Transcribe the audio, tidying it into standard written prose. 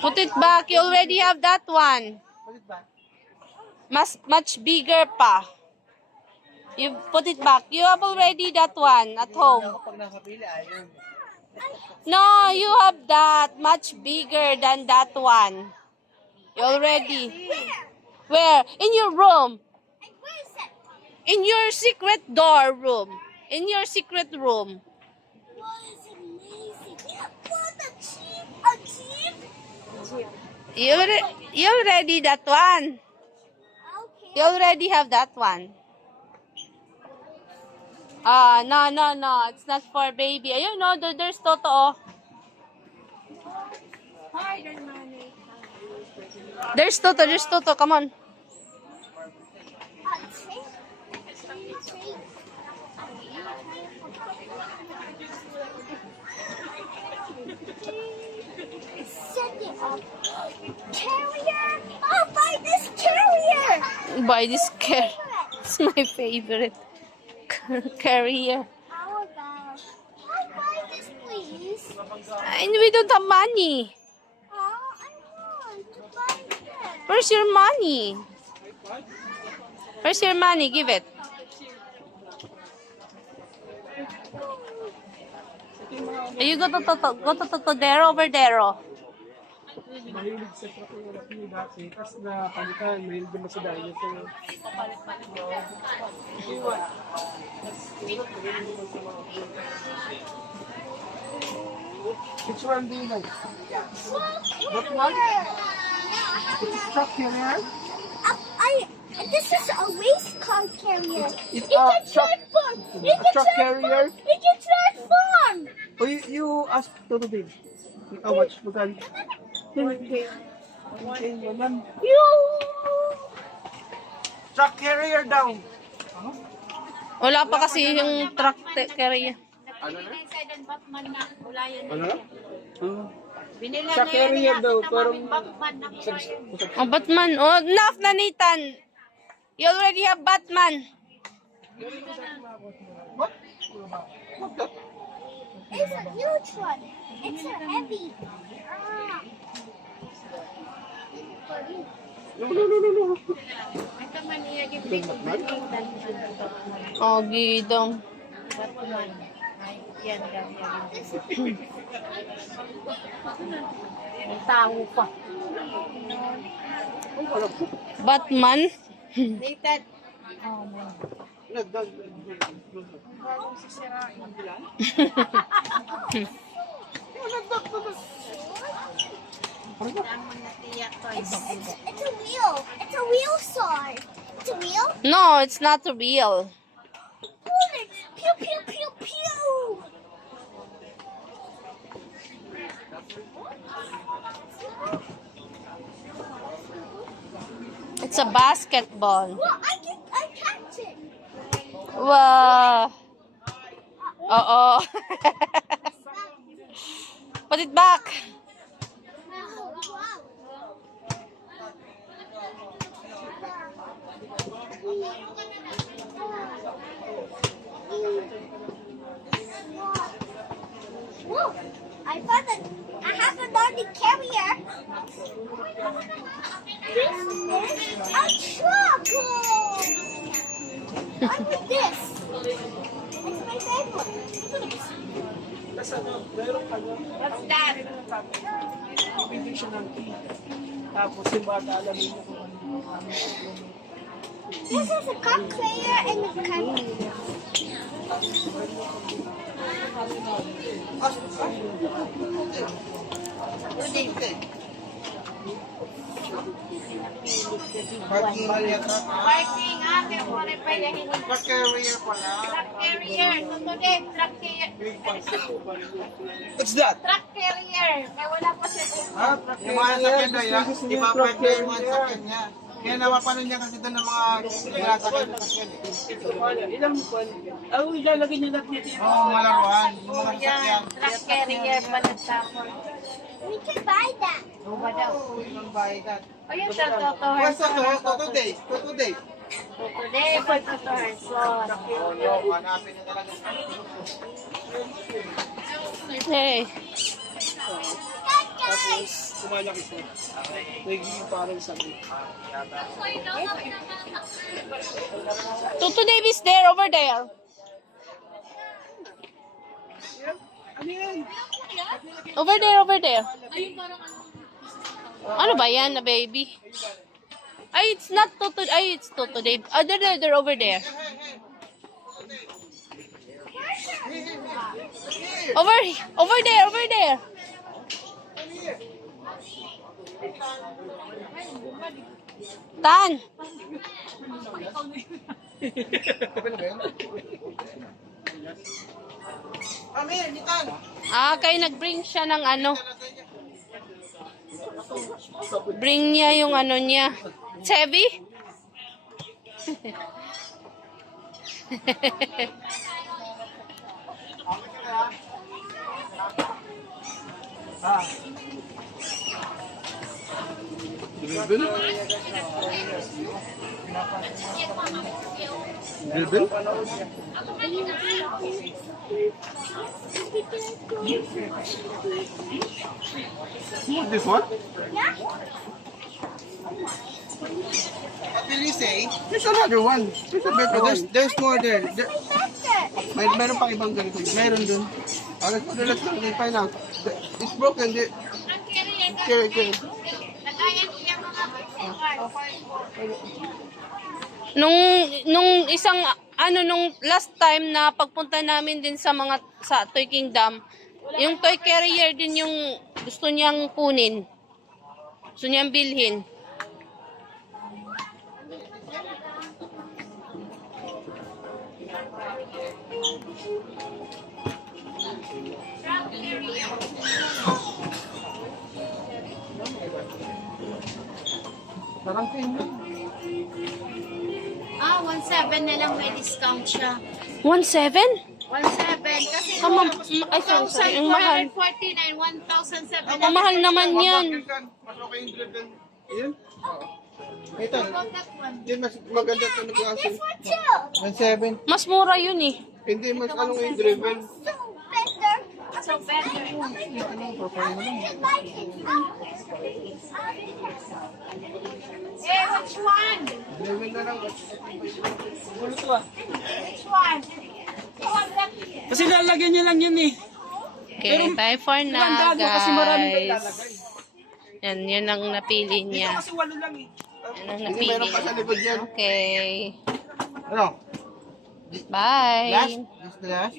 Put it back. You already have that one. Much bigger pa. You put it back. You have already that one at home. No, you have that much bigger than that one. You already. Where? In your room. In your secret door room. In your secret room. You already that one. You already have that one. No. It's not for baby. Ayun, no. There's Toto. There's Toto. Come on. Carrier! Oh, buy this carrier! Buy this carrier. It's my favorite carrier. How about I buy this, please? And we don't have money. Oh, I want to buy this. Where's your money? Where's your money? Give it. You go to there, over there. Mahilig sa truck yung anak niyo dati. Tapos na palitan, mahilig din sa dahil ito. Which one do you like? That one? It's a truck carrier? This is a race car carrier. It's It can transform. It can truck carrier? It can transform. Oh, you asked Toto Babe. How much? Magkano? Truck carrier down. Wala pa kasi yung truck carrier. Ano na? Truck carrier daw. Parang... Oh, Batman. Oh, enough na, Nathan. You already have Batman. It's a huge one. It's a heavy. No. Oh, gidong. Batman? It's a wheel. It's a wheel sword. It's a wheel. No, it's not real. Bullets. Pew pew pew pew. It's a basketball. Well, I catch it. Wow. Uh-oh. Put it back. Whoa, I have another carrier. This is a truck. I like this. It's my favorite. What's that? Ibigay siya ng key. Tapos yung bata alam mo kung ano. This is a cup player and a camera. Parking ate mo rin pa yung Truck carrier pala. truck carrier. Tutulin, truck carrier. What's that? Truck carrier. Kaya wala pa siya. Ha? Truck Yung mga sakyan na yan, ipapagay yung mga sakyan niya. Kaya napapanon niya kasi doon ng mga sinasakyan na sakyan. Ilang buwan? Ilalagay niya lahat dito. Oo, malaruan. Yung mga sakyan. Truck carrier pala tapos. We can buy that. Ba daw? Oo, yung bahay ka. Ayun siya, Toto. Where's Toto Days? Toto Days. Today, pag Toto Herson. Hanapin na talaga. Hey. kumalaki siya. Nagiging parang sabi. Tutu Davis there, over there. Ano yan? Over there, over there. Ano ba yan, na baby? Ay, it's not Tutu. Ay, it's Tutu Dave. They're over there. Over there, over there. Tan. Amir, Nitan! Kaya nag-bring siya ng ano. Bring niya yung ano niya. It's heavy? Bilbil? This one? Yeah? What will you say? There's another one. There's a better one. There's more there. Meron pang ibang ganito. Meron dun. Let's go. Find out. It's broken. Carry. Lagayan ko yung mga Nung isang nung last time na pagpunta namin din sa Toy Kingdom, yung toy carrier din yung gusto niyang kunin. Gusto niyang bilhin. Parang kayo. 1.7 na lang may discount siya. 1.7? 1.7 kasi Ay, sorry. Yung mahal. 1,449, 1,700. Ang mahal naman yan. Mas okay yung driven. Ayan. Ito. About that one. Hindi, mas maganda ito na klase. This one too. 1.7. Mas mura yun eh. Hindi, mas anong yung driven. So better. So better. I like it. Eh, which one? Driven na lang. Which one? You want that? Kasi lalagyan niya lang yun eh. Okay, bye for now, Kasi marami pa guys. ilalagay. Yan ang napili Dito niya. kasi 8 lang eh. Yan ang Kasi napili. meron pa sa likod yan. Okay. Ano? Bye. Last? This the last?